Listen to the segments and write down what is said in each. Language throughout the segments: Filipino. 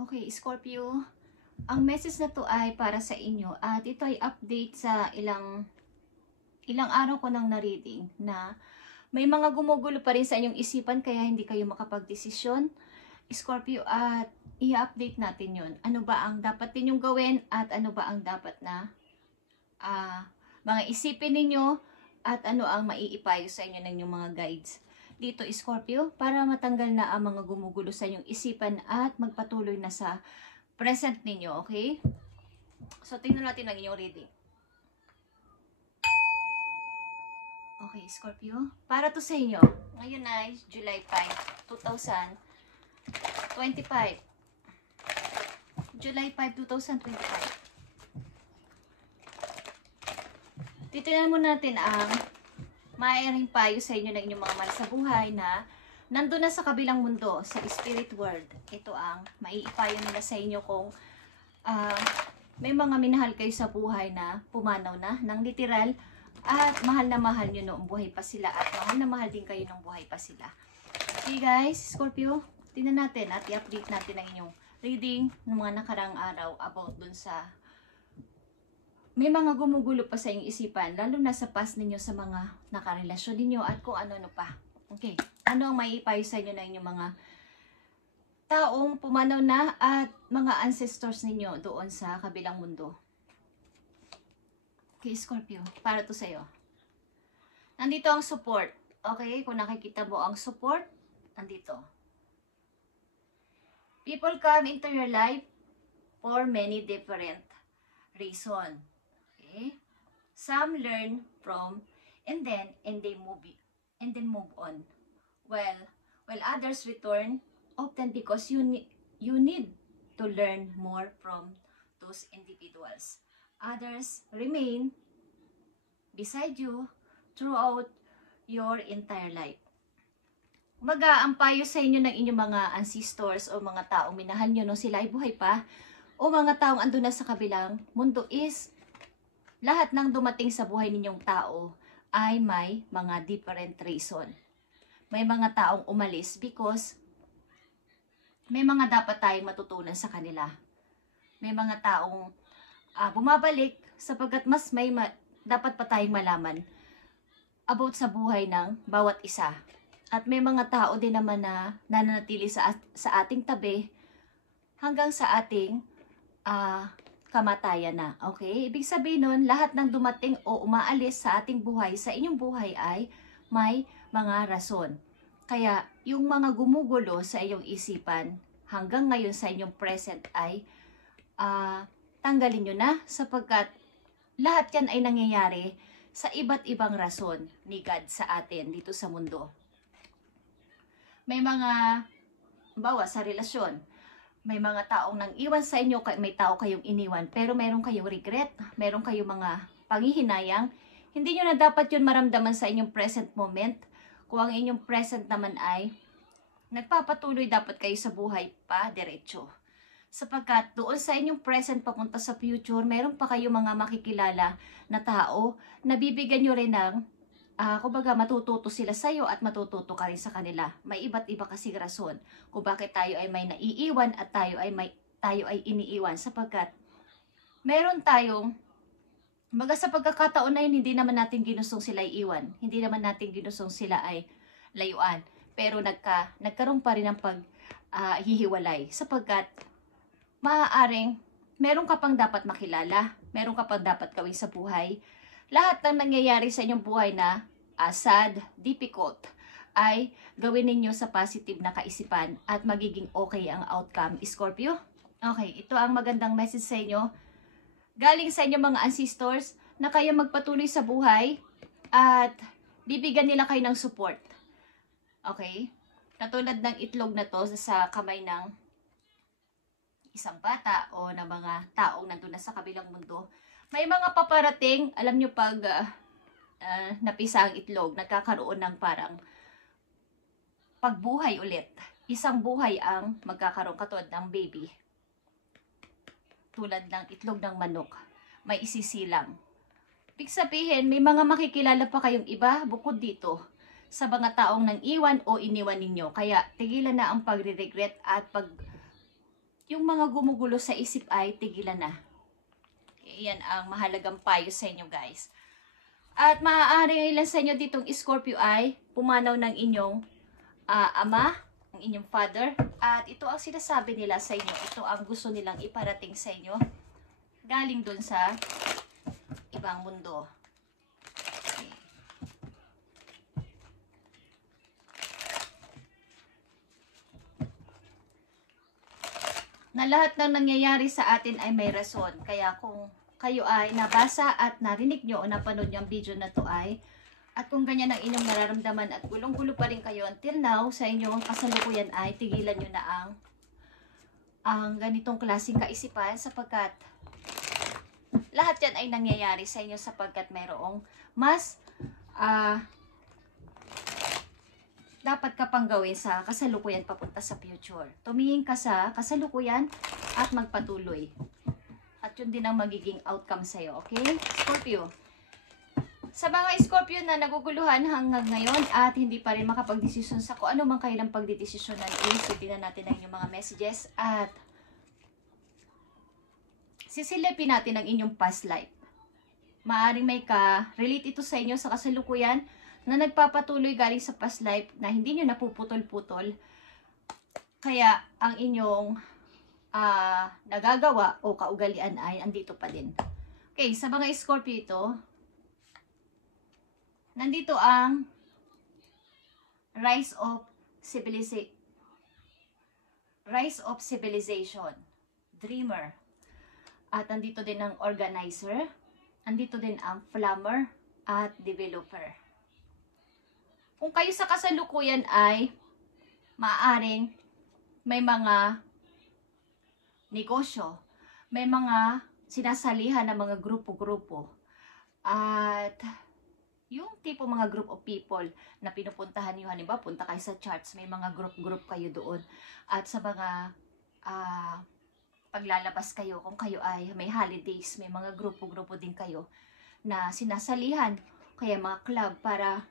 Okay, Scorpio, ang message na to ay para sa inyo at ito ay update sa ilang araw ko nang na-reading na may mga gumugulo pa rin sa inyong isipan kaya hindi kayo makapagdesisyon, Scorpio, at i-update natin yon. Ano ba ang dapat ninyong gawin at ano ba ang dapat na mga isipin ninyo at ano ang maiipayo sa inyo ng inyong mga guides dito, Scorpio, para matanggal na ang mga gumugulo sa inyong isipan at magpatuloy na sa present ninyo, okay? So, tingnan natin ang inyong reading. Okay, Scorpio, para to sa inyo. Ngayon ay July 5, 2025. July 5, 2025. Titignan mo natin ang maaaring payo sa inyo ng inyong mga mahal sa buhay na nandun na sa kabilang mundo, sa spirit world. Ito ang maiipayo nila sa inyo kung may mga minahal kayo sa buhay na pumanaw na ng literal at mahal na mahal nyo noong buhay pa sila at mahal na mahal din kayo noong buhay pa sila. Okay guys, Scorpio, tingnan natin at i-update natin ang inyong reading ng mga nakarang araw about dun sa may mga gumugulo pa sa inyong isipan, lalo na sa past ninyo sa mga nakarelasyon ninyo at kung ano-ano pa. Okay, ano ang maiipayo sa inyo na inyong mga taong pumanaw na at mga ancestors ninyo doon sa kabilang mundo. Okay, Scorpio, para to sa'yo. Nandito ang support. Okay, kung nakikita mo ang support, nandito. People come into your life for many different reasons. Okay? Some learn from and then they move on. While others return often because you need to learn more from those individuals. Others remain beside you throughout your entire life. Kumbaga, ang payo sa inyo ng inyong mga ancestors o mga taong minahal nyo nung sila ay buhay pa o mga taong andun na sa kabilang mundo is lahat ng dumating sa buhay ninyong tao ay may mga different reason. May mga taong umalis because may mga dapat tayong matutunan sa kanila. May mga taong bumabalik sapagkat mas may dapat pa tayong malaman about sa buhay ng bawat isa. At may mga tao din naman na nananatili sa ating tabi hanggang sa ating kamatayan na. Okay? Ibig sabihin nun, lahat ng dumating o umaalis sa ating buhay, sa inyong buhay ay may mga rason. Kaya, yung mga gumugulo sa iyong isipan, hanggang ngayon sa inyong present ay tanggalin nyo na sapagkat lahat yan ay nangyayari sa iba't ibang rason ni God sa atin dito sa mundo. May mga, bawa sa relasyon, may mga taong nang iwan sa inyo, may tao kayong iniwan, pero meron kayong regret, meron kayong mga panghihinayang, hindi nyo na dapat yun maramdaman sa inyong present moment. Kung ang inyong present naman ay nagpapatuloy dapat kayo sa buhay pa, diretso. Sapagkat doon sa inyong present papunta sa future, meron pa kayong mga makikilala na tao na bibigyan nyo rin ng kumbaga matututo sila sa iyo at matututo ka rin sa kanila. May iba't iba kasi rason kung bakit tayo ay may naiiwan at tayo ay iniiwan sapagkat meron tayong sa pagkakataon na yun, hindi naman natin ginustong sila iiwan. Hindi naman natin ginustong sila ay layuan. Pero nagkaroon pa rin ng paghihiwalay sapagkat maaaring meron ka pang dapat makilala, meron ka pang dapat gawin sa buhay. Lahat ng nangyayari sa inyong buhay na sad, difficult, ay gawin ninyo sa positive na kaisipan at magiging okay ang outcome, Scorpio. Okay, ito ang magandang message sa inyo. Galing sa inyong mga ancestors na kayo magpatuloy sa buhay at bibigyan nila kayo ng support. Okay? Katulad ng itlog na to sa kamay ng isang bata o ng mga taong nandun na sa kabilang mundo. May mga paparating, alam nyo pag napisa ang itlog, nagkakaroon ng parang pagbuhay ulit. Isang buhay ang magkakaroon katulad ng baby. Tulad ng itlog ng manok, may isisilang. Ibig sabihin, may mga makikilala pa kayong iba bukod dito sa mga taong nang iwan o iniwan ninyo. Kaya tigilan na ang pagre-regret at yung mga gumugulo sa isip ay tigilan na. Iyan ang mahalagang payo sa inyo guys. At maaari ilan sa inyo ditong Scorpio ay pumanaw ng inyong ama, ang inyong father. At ito ang sinasabi nila sa inyo. Ito ang gusto nilang iparating sa inyo. Galing dun sa ibang mundo. Okay. Na lahat ng nangyayari sa atin ay may rason. Kaya kung kayo ay nabasa at narinig nyo o napanood nyo ang video na to ay, at kung ganyan ang inyong nararamdaman at gulong-gulo pa rin kayo until now sa inyong kasalukuyan ay tigilan nyo na ang ganitong klaseng kaisipan sapagkat lahat yan ay nangyayari sa inyo sapagkat mayroong mas dapat ka pang gawin sa kasalukuyan papunta sa future. Tumingin ka sa kasalukuyan at magpatuloy. At yun din ang magiging outcome sa'yo. Okay? Scorpio. Sa mga Scorpio na naguguluhan hanggang ngayon at hindi pa rin makapagdesisyon sa kung ano man kayo ng pagdidesisyonan is, tignan natin ang inyong mga messages at sisilipin natin ang inyong past life. Maaring may ka-relate ito sa inyo sa kasalukuyan na nagpapatuloy galing sa past life na hindi nyo napuputol-putol. Kaya ang inyong nagagawa o kaugalian ay andito pa din. Okay, sa mga Scorpio ito, nandito ang rise of civilization, dreamer, at nandito din ang organizer, nandito din ang flammer at developer. Kung kayo sa kasalukuyan ay maaaring may mga negosyo, may mga sinasalihan ng mga grupo-grupo, at yung tipo mga group of people na pinupuntahan niyo, halimbawa punta kayo sa charts, may mga group kayo doon, at sa mga paglalabas kayo, kung kayo ay may holidays, may mga grupo-grupo din kayo na sinasalihan, kaya mga club para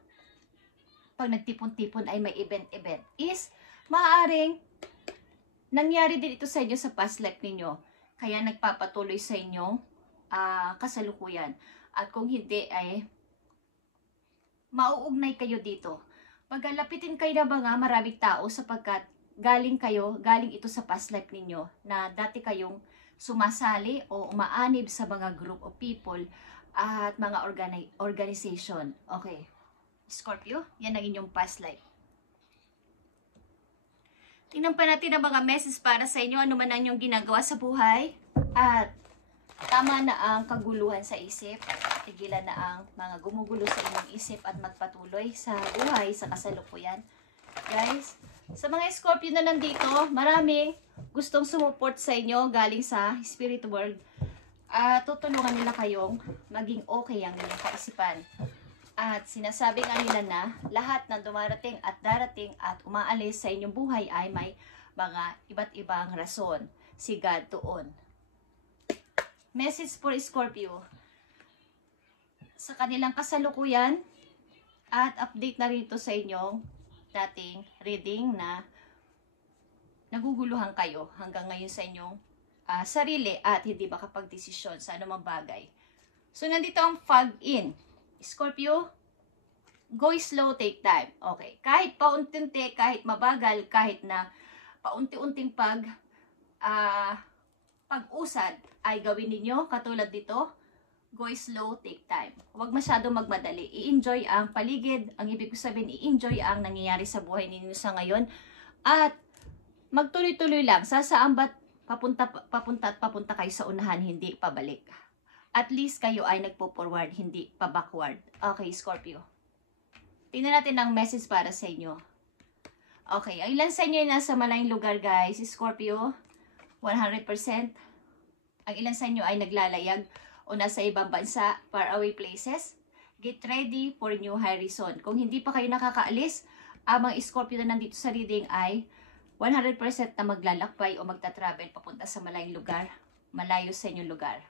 pag nagtipon-tipon ay may event is maaaring nangyari din ito sa inyo sa past life ninyo. Kaya nagpapatuloy sa inyong kasalukuyan. At kung hindi ay mauugnay kayo dito. Paglapitin kayo na mga maraming tao sapagkat galing ito sa past life ninyo na dati kayong sumasali o umaanib sa mga group of people at mga organization. Okay. Scorpio, yan ang inyong past life. Tingnan pa natin ang mga message para sa inyo, ano man ang inyong ginagawa sa buhay. At tama na ang kaguluhan sa isip. Tigilan na ang mga gumugulo sa inyong isip at magpatuloy sa buhay sa kasalukuyan. Guys, sa mga Scorpio na nandito, maraming gustong sumuport sa inyo galing sa spirit world. Tutulungan nila kayong maging okay ang inyong kaisipan. At sinasabi nga nila na lahat ng dumarating at darating at umaalis sa inyong buhay ay may mga iba't ibang rason. Si God doon. Message for Scorpio. Sa kanilang kasalukuyan at update na rito sa inyong dating reading na naguguluhan kayo hanggang ngayon sa inyong sarili at hindi makapagdesisyon sa anumang bagay. So nandito ang fog in. Scorpio, go slow, take time. Okay. Kahit paunti-unti, kahit mabagal, kahit na paunti-unting pag-usad ay gawin ninyo. Katulad dito, go slow, take time. Huwag masyadong magmadali. I-enjoy ang paligid. Ang ibig ko sabihin, i-enjoy ang nangyayari sa buhay ninyo sa ngayon. At magtuloy-tuloy lang. Sasaambat, papunta kayo sa unahan, hindi pabalik. At least kayo ay nagpo-forward, hindi pa-backward. Okay, Scorpio. Tingnan natin ang message para sa inyo. Okay, ang ilan sa inyo ay nasa malayong lugar, guys. Scorpio, 100%. Ang ilan sa inyo ay naglalayag o nasa ibang bansa, faraway places. Get ready for new horizon. Kung hindi pa kayo nakakaalis, ang mga Scorpio na nandito sa reading ay 100% na maglalakbay o magta-travel papunta sa malayong lugar, malayo sa inyong lugar.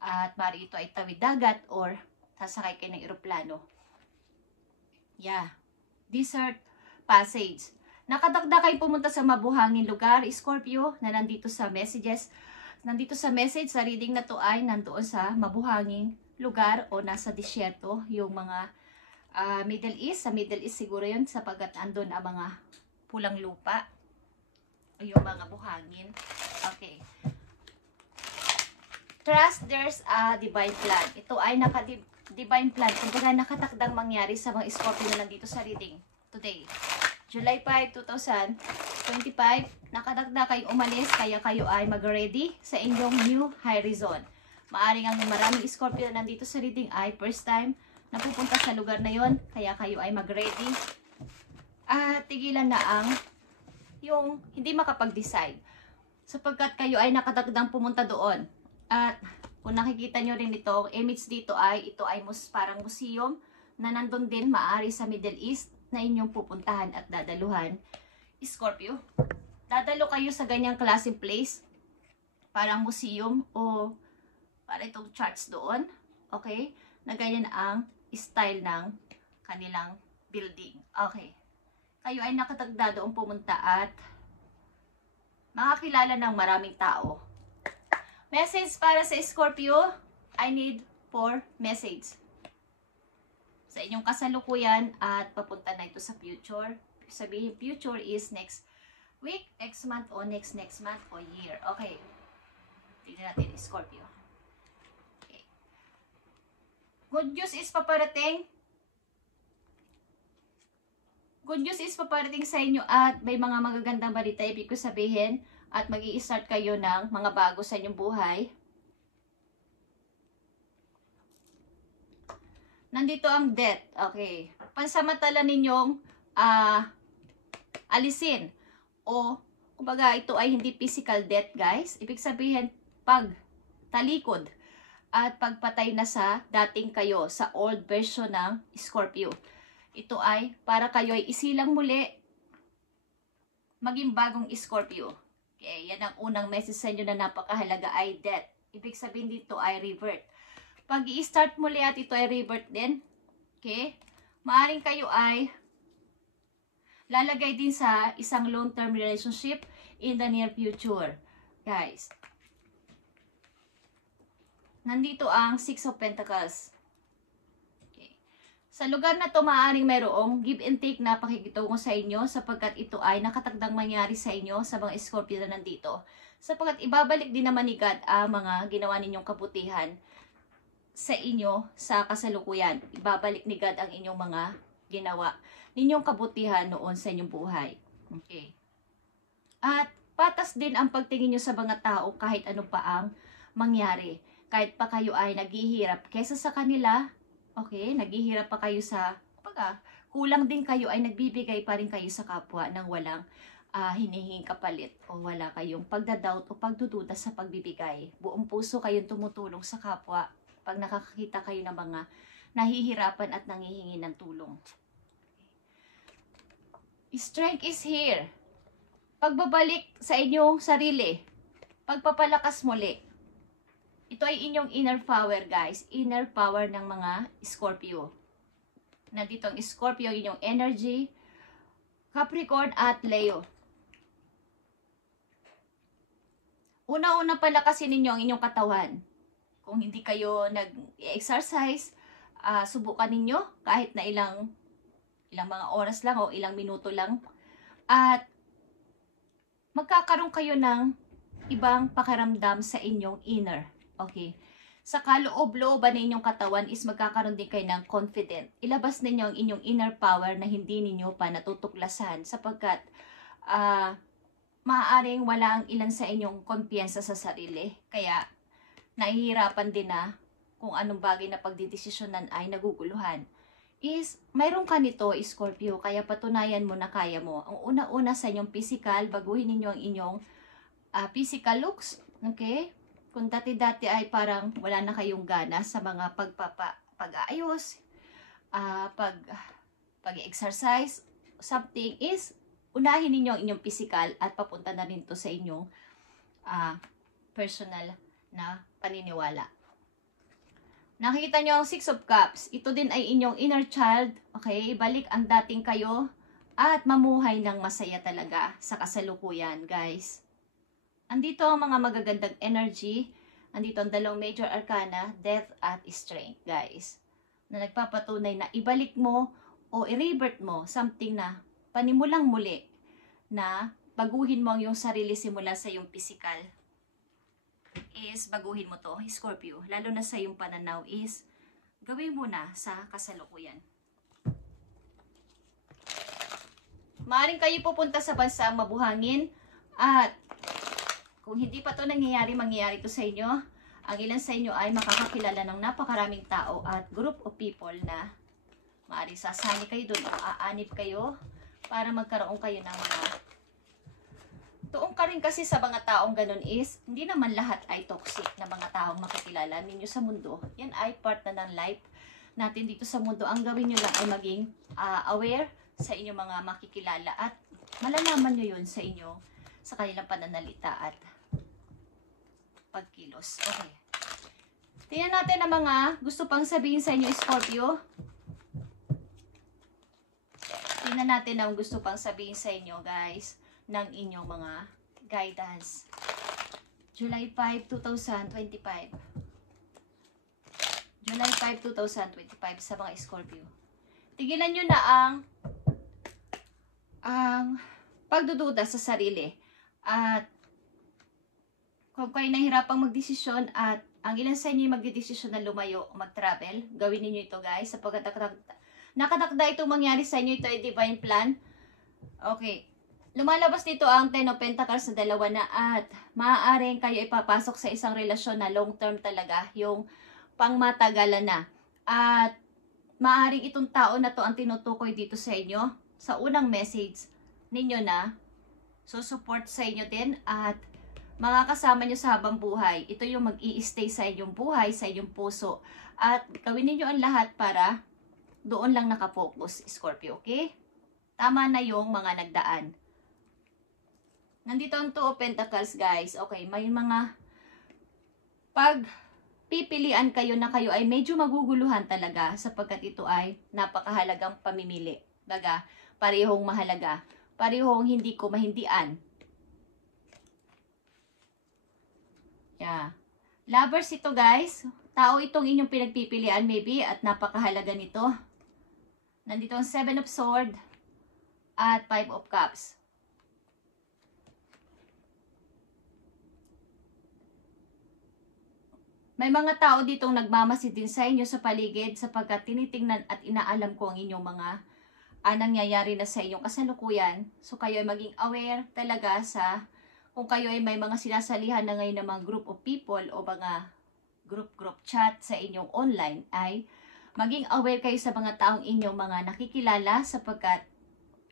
At mari ito ay tawid dagat or sasakay kayo ng eroplano. Yeah. Desert passage. Nakadagda kayo pumunta sa mabuhangin lugar, Scorpio, na nandito sa messages. Nandito sa message, sa reading na to ay nandoon sa mabuhanging lugar o nasa disyerto, yung mga Middle East. Sa Middle East siguro yun, sapagkat andun ang mga pulang lupa, yung mga buhangin. Okay. Trust there's a divine plan. Ito ay divine plan. Kumbaga nakatakdang mangyari sa mga Scorpio na nandito sa reading today. July 5, 2025, nakadagda kayo umalis, kaya kayo ay mag-ready sa inyong new horizon. Maaring ang maraming Scorpio na nandito sa reading ay first time na pupunta sa lugar na yon, kaya kayo ay mag-ready. At tigilan na ang yung hindi makapag-decide, sapagkat kayo ay nakadagdang pumunta doon. At kung nakikita nyo rin ito, image dito ay, ito ay parang museum na nandun din maari sa Middle East na inyong pupuntahan at dadaluhan. Scorpio, dadalo kayo sa ganyang klaseng place, parang museum o para itong charts doon, okay, na ganyan ang style ng kanilang building. Okay, kayo ay nakatagda doon pumunta at makakilala ng maraming tao. Message para sa Scorpio, I need 4 message sa inyong kasalukuyan at papunta na ito sa future. Sabihin future is next week, next month, o next month, o year. Okay. Tignan natin, Scorpio. Okay. Good news is paparating. Good news is paparating sa inyo at may mga magagandang balita. Ibig ko sabihin at mag-i-start kayo ng mga bago sa inyong buhay. Nandito ang death. Okay. Pansamantala ninyong alisin. O, kumbaga, ito ay hindi physical death, guys. Ibig sabihin, pag talikod at pagpatay na sa dating kayo, sa old version ng Scorpio. Ito ay para kayo ay isilang muli, maging bagong Scorpio. Okay, yan ang unang message sa inyo na napakahalaga ay death. Ibig sabihin dito ay revert. Pag i-start muli at ito ay revert din, okay, maaring kayo ay lalagay din sa isang long-term relationship in the near future. Guys, nandito ang 6 of Pentacles. Okay. Sa lugar na to maaring mayroong give and take na pakikitungo sa inyo sapagkat ito ay nakatagdang mangyari sa inyo sa mga Scorpio na nandito. Sapagkat ibabalik din naman ni God ang mga ginawa ninyong kabutihan sa inyo sa kasalukuyan. Ibabalik ni God ang inyong mga ginawa ninyong kabutihan noon sa inyong buhay. Okay. At patas din ang pagtingin nyo sa mga tao kahit ano pa ang mangyari. Kahit pa kayo ay naghihirap kesa sa kanila, okay, naghihirap pa kayo sa, kulang din kayo ay nagbibigay pa rin kayo sa kapwa ng walang hinihinging kapalit o wala kayong pagdadoubt o pagdududa sa pagbibigay. Buong puso kayong tumutulong sa kapwa pag nakakakita kayo ng mga nahihirapan at nangihingi ng tulong. Strength is here. Pagbabalik sa inyong sarili. Pagpapalakas muli. Ito ay inyong inner power, guys. Inner power ng mga Scorpio. Nandito ang Scorpio, inyong energy, Capricorn at Leo. Una-una palakasin ninyo ang inyong katawan. Kung hindi kayo nag-exercise, subukan ninyo kahit na ilang mga oras lang o ilang minuto lang. At magkakaroon kayo ng ibang pakiramdam sa inyong inner. Okay. Sa kaloob-looban ng inyong katawan is magkakaroon din kayo ng confident. Ilabas ninyo ang inyong inner power na hindi ninyo pa natutuklasan sapagkat maaaring wala ang ilan sa inyong kumpiyansa sa sarili. Kaya nahihirapan din na kung anong bagay na pagdidesisyonan ay naguguluhan. Is mayroon ka nito, Scorpio, kaya patunayan mo na kaya mo. Ang una-una sa inyong physical, baguhin ninyo ang inyong physical looks. Okay? Kung dati-dati ay parang wala na kayong gana sa mga pag-aayos, pag-exercise, something is, unahin ninyo ang inyong physical at papunta na rin to sa inyong personal na paniniwala. Nakikita nyo ang 6 of Cups. Ito din ay inyong inner child. Okay? Balik ang dating kayo at mamuhay ng masaya talaga sa kasalukuyan, guys. Andito ang mga magagandang energy. Andito ang dalawang major arcana, death at strength, guys. Na nagpapatunay na ibalik mo o i-revert mo something na panimulang muli na baguhin mo ang iyong sarili simula sa iyong physical. Is baguhin mo to, Scorpio. Lalo na sa iyong pananaw is gawin mo na sa kasalukuyan. Maaaring kayo pupunta sa bansang mabuhangin at kung hindi pa to nangyayari, mangyayari to sa inyo. Ang ilan sa inyo ay makakakilala ng napakaraming tao at group of people na maaaring sasali kayo doon o aanib kayo para magkaroon kayo ng mga tuong ka rin kasi sa mga taong ganun is hindi naman lahat ay toxic na mga taong makikilala ninyo sa mundo. Yan ay part na ng life natin dito sa mundo. Ang gawin nyo lang ay maging aware sa inyong mga makikilala at malalaman nyo yun sa inyo sa kanilang pananalita at pagkilos. Okay. Tingnan natin ang mga gusto pang sabihin sa inyo, Scorpio. Tingnan natin ang gusto pang sabihin sa inyo, guys, ng inyong mga guidance. July 5, 2025. July 5, 2025 sa mga Scorpio. Tigilan nyo na ang pagdududa sa sarili. At kung kayo nahihirapang magdesisyon at ang ilan sa inyo magdedesisyon na lumayo o mag-travel, gawin niyo ito, guys, sapagkat nakatakda itong mangyari sa inyo. Ito ay divine plan. Okay. Lumalabas dito ang Ten of Pentacles na dalawa na at maaaring kayo ipapasok sa isang relasyon na long term talaga, yung pangmatagalan na. At maaaring itong tao na to ang tinutukoy dito sa inyo sa unang message ninyo na support sa inyo din at makakasama nyo sa habang buhay. Ito yung mag-i-stay sa inyong buhay, sa inyong puso. At gawin niyo ang lahat para doon lang nakafocus, Scorpio, okay? Tama na yung mga nagdaan. Nandito ang Two of Pentacles, guys. Okay, may mga pagpipilian kayo na kayo ay medyo maguguluhan talaga sapagkat ito ay napakahalagang pamimili. Baga, parehong mahalaga. Parehong hindi ko mahindian. Yeah. Lovers ito, guys. Tao itong inyong pinagpipilian maybe at napakahalaga nito. Nandito ang Seven of Swords at Five of Cups. May mga tao ditong nagmamasid din sa inyo sa paligid sapagkat tinitingnan at inaalam ko ang inyong mga nangyayari na sa inyong kasalukuyan. So kayo ay maging aware talaga sa kung kayo ay may mga sinasalihan na ngayon ng mga group of people o mga group chat sa inyong online ay maging aware kayo sa mga taong inyong mga nakikilala sapagkat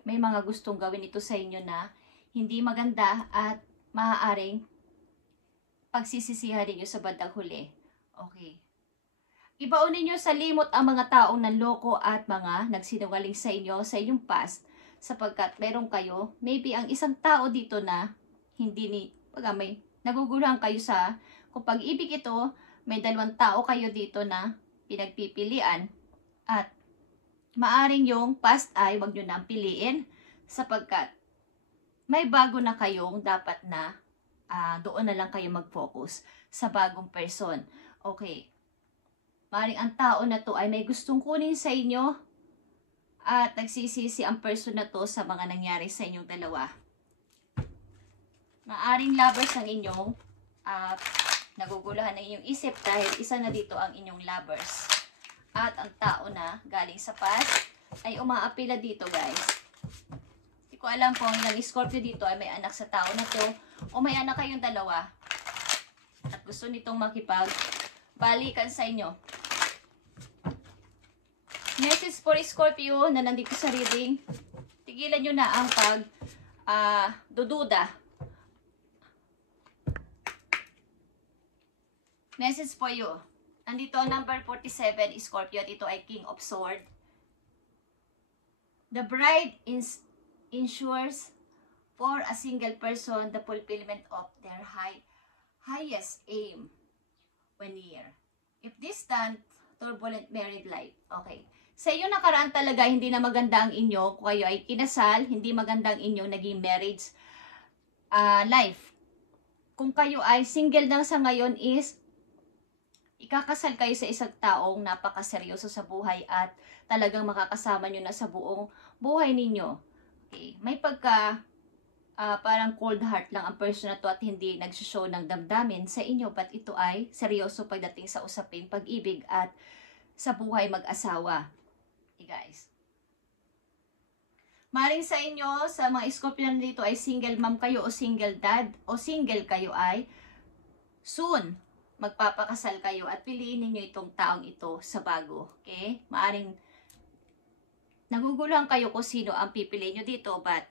may mga gustong gawin ito sa inyo na hindi maganda at maaaring pagsisisihan ninyo sa bandang huli. Okay. Ibaunin nyo sa limot ang mga taong nanloko at mga nagsinungaling sa inyo sa inyong past sapagkat meron kayo, maybe ang isang tao dito na hindi may naguguluhan kayo sa kung pag-ibig ito, may dalawang tao kayo dito na pinagpipilian at maaring yung past ay wag nyo na piliin sapagkat may bago na kayong dapat na doon na lang kayo mag-focus sa bagong person. Okay. Maaring ang tao na to ay may gustong kunin sa inyo at nagsisisi ang person na to sa mga nangyari sa inyong dalawa. Maaring lovers ang inyong naguguluhan ng inyong isip dahil isa na dito ang inyong lovers. At ang tao na galing sa past ay umaapila dito, guys. Hindi ko alam kung ilang Scorpio dito ay may anak sa tao na to o may anak kayong dalawa at gusto nitong makipagbalikan sa inyo. Message for Scorpio na nandito sa reading, tigilan nyo na ang dududa. Message for you. Nandito number 47, Scorpio, at ito ay King of Swords. The bride ensures for a single person the fulfillment of their highest aim when near. If distant, turbulent married life. Okay. Sa iyo nakaraan talaga, hindi na maganda ang inyo. Kung kayo ay kinasal, hindi maganda ang inyong naging marriage life. Kung kayo ay single lang sa ngayon is, ikakasal kayo sa isang taong napakaseryoso sa buhay at talagang makakasama nyo na sa buong buhay ninyo. Okay. May pagka parang cold heart lang ang person na to at hindi nagsushow ng damdamin sa inyo, but ito ay seryoso pagdating sa usaping pag-ibig at sa buhay mag-asawa. Okay, guys. Maring sa inyo, sa mga Scorpio dito ay single mom kayo o single dad o single kayo ay soon magpapakasal kayo at piliin ninyo itong taong ito sa bago. Okay? Maaring naguguluhan kayo kung sino ang pipiliin nyo dito, but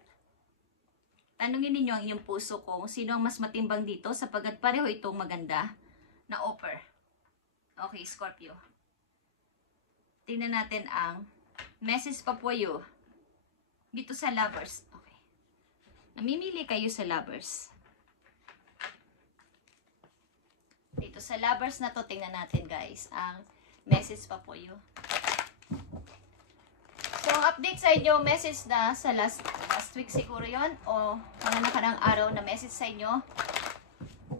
tanungin ninyo ang inyong puso kung sino ang mas matimbang dito sapagkat pareho itong maganda na offer. Okay, Scorpio. Tingnan natin ang message pa po you dito sa lovers. Okay. Namimili kayo sa lovers. Dito sa lovers na to, tingnan natin guys ang message pa po you. So, update sa inyo, message na sa last week siguro yon o mga nakarang araw na message sa inyo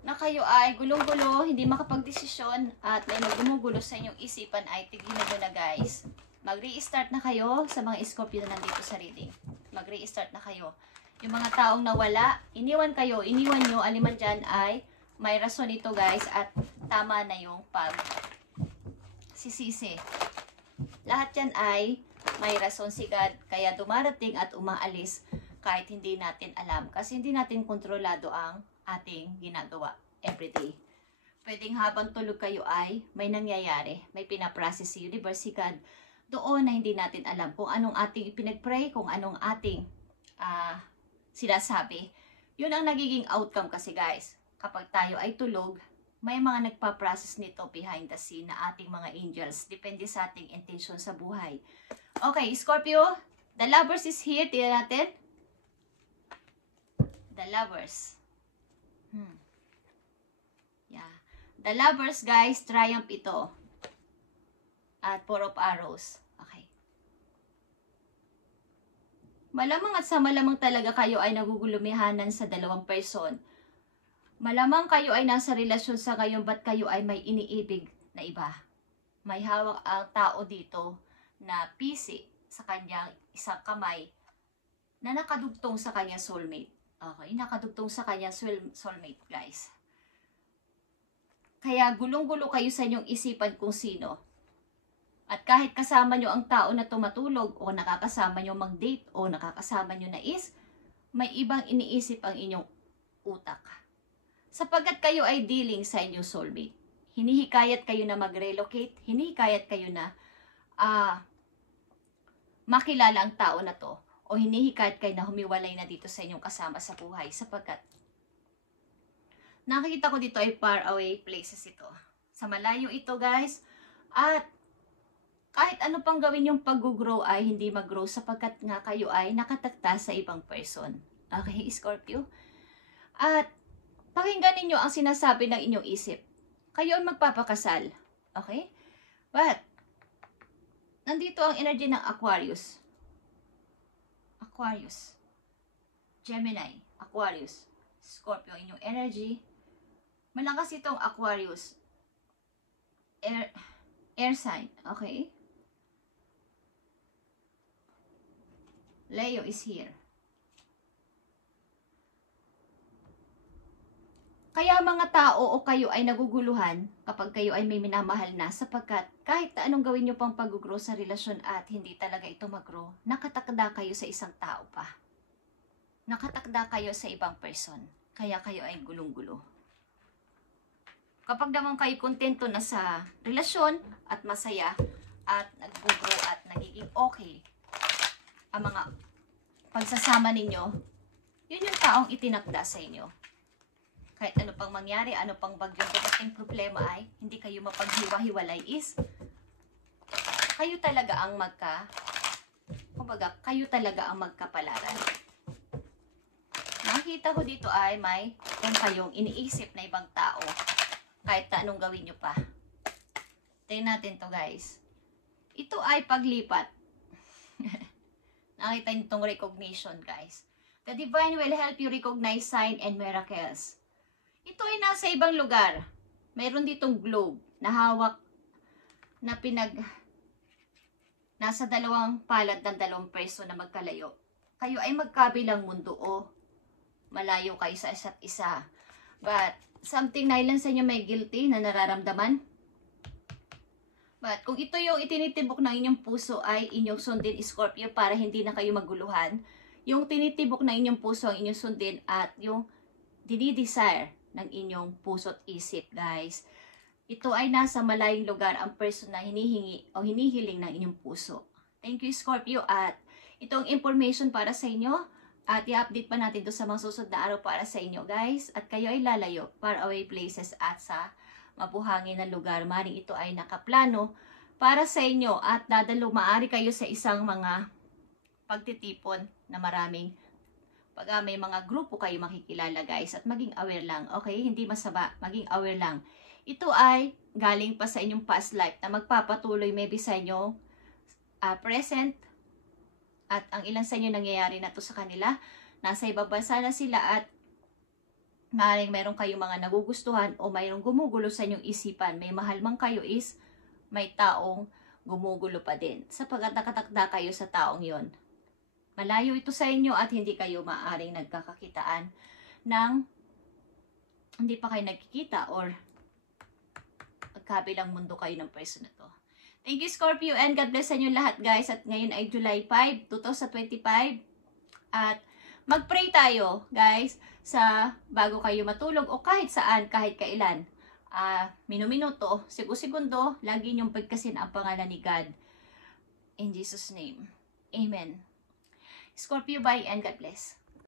na kayo ay gulong-gulo, hindi makapagdesisyon at may nagumugulo sa inyong isipan ay tigilan nyo na guys. Mag-restart na kayo sa mga Scorpio na nandito sa reading. Mag-restart na kayo. Yung mga taong nawala, iniwan kayo, iniwan nyo, aliman dyan ay may rason ito guys at tama na yung sisisi. Lahat yan ay may rason si God, kaya dumarating at umaalis kahit hindi natin alam. Kasi hindi natin kontrolado ang ating ginagawa everyday. Pwedeng habang tulog kayo ay may nangyayari, may pinaprocess si universe, si God, doon na hindi natin alam kung anong ating ipinagpray, kung anong ating sinasabi. Yun ang nagiging outcome kasi guys. Kapag tayo ay tulog, may mga nagpa-process nito behind the scene na ating mga angels. Depende sa ating intention sa buhay. Okay, Scorpio, the lovers is here. Tingnan natin. The lovers. Yeah. The lovers, guys, triumph ito. At 4 of arrows. Okay. Malamang at sa malamang talaga kayo ay nagugulumihanan sa dalawang person. Malamang kayo ay nasa relasyon sa ngayon, ba't kayo ay may iniibig na iba? May hawak ang tao dito na pisi sa kanyang isang kamay na nakadugtong sa kanyang soulmate. Okay, nakadugtong sa kanyang soulmate, guys. Kaya gulong-gulo kayo sa inyong isipan kung sino. At kahit kasama nyo ang tao na tumatulog o nakakasama nyo mag-date o nakakasama nyo na is, may ibang iniisip ang inyong utak. Sapagkat kayo ay dealing sa inyong soulmate. Hinihikayat kayo na mag-relocate, hinihikayat kayo na makilala ang tao na to, o hinihikayat kayo na humiwalay na dito sa inyong kasama sa buhay, sapagkat nakikita ko dito ay far away places ito. Sa malayo ito guys, at kahit ano pang gawin yung pag-grow ay hindi mag-grow sapagkat nga kayo ay nakatakta sa ibang person. Okay, Scorpio? At pakinggan ninyo ang sinasabi ng inyong isip. Kayo ay magpapakasal. Okay? But, nandito ang energy ng Aquarius. Aquarius. Gemini. Aquarius. Scorpio, inyong energy. Malakas itong Aquarius. Air sign. Okay? Leo is here. Kaya mga tao o kayo ay naguguluhan kapag kayo ay may minamahal na sapagkat kahit anong gawin nyo pang pag-grow sa relasyon at hindi talaga ito mag-grow, nakatakda kayo sa isang tao pa. Nakatakda kayo sa ibang person. Kaya kayo ay gulong-gulo. Kapag naman kayo kontento na sa relasyon at masaya at nag-grow at nagiging okay ang mga pagsasama ninyo, yun yung taong itinakda sa inyo. Kahit ano pang mangyari, ano pang bagyong dumating problema ay hindi kayo mapaghiwa-hiwalay is kayo talaga ang kayo talaga ang magkapalaran. Nakita ko dito ay may kung kayong iniisip na ibang tao kahit anong gawin nyo pa. Tingnan natin to guys. Ito ay paglipat. Nakita niyo itong recognition, guys. The divine will help you recognize sign and miracles. Ito ay nasa ibang lugar. Mayroon ditong globe na hawak na nasa dalawang palad ng dalawang perso na magkalayo. Kayo ay magkabilang mundo o malayo kayo sa isa't isa. But, something na ilan sa inyo may guilty na nararamdaman? But, kung ito yung itinitibok ng inyong puso ay inyong sundin, Scorpio, para hindi na kayo maguluhan. Yung tinitibok ng inyong puso ang inyong sundin at yung dinidesire ng inyong puso't isip, guys. Ito ay nasa malayong lugar ang person na hinihingi o hinihiling ng inyong puso. Thank you, Scorpio. At itong information para sa inyo. At i-update pa natin ito sa mga susunod na araw para sa inyo, guys. At kayo ay lalayo para away places at sa mabuhangin na lugar. Maring ito ay nakaplano para sa inyo. At maari kayo sa isang mga pagtitipon na maraming pag may mga grupo kayo makikilala, guys. At maging aware lang. Okay? Hindi masama. Maging aware lang. Ito ay galing pa sa inyong past life na magpapatuloy maybe sa inyong present. At ang ilan sa inyo nangyayari na to sa kanila. Nasa ibang bansa na sila at maaaring mayroon kayong mga nagugustuhan o mayroong gumugulo sa inyong isipan. May mahal man kayo is may taong gumugulo pa din. Sapagkat nakatakda kayo sa taong yon. Malayo ito sa inyo at hindi kayo maaaring nagkakakitaan ng hindi pa kayo nagkikita or kabilang mundo kayo ng person na to. Thank you, Scorpio, and God bless sa inyo lahat, guys. At ngayon ay July 5, 2025. At mag-pray tayo, guys, sa bago kayo matulog o kahit saan, kahit kailan. Minuminuto, segundo, lagi niyong pagkasin ang pangalan ni God. In Jesus' name. Amen. Scorpio, bye and God bless.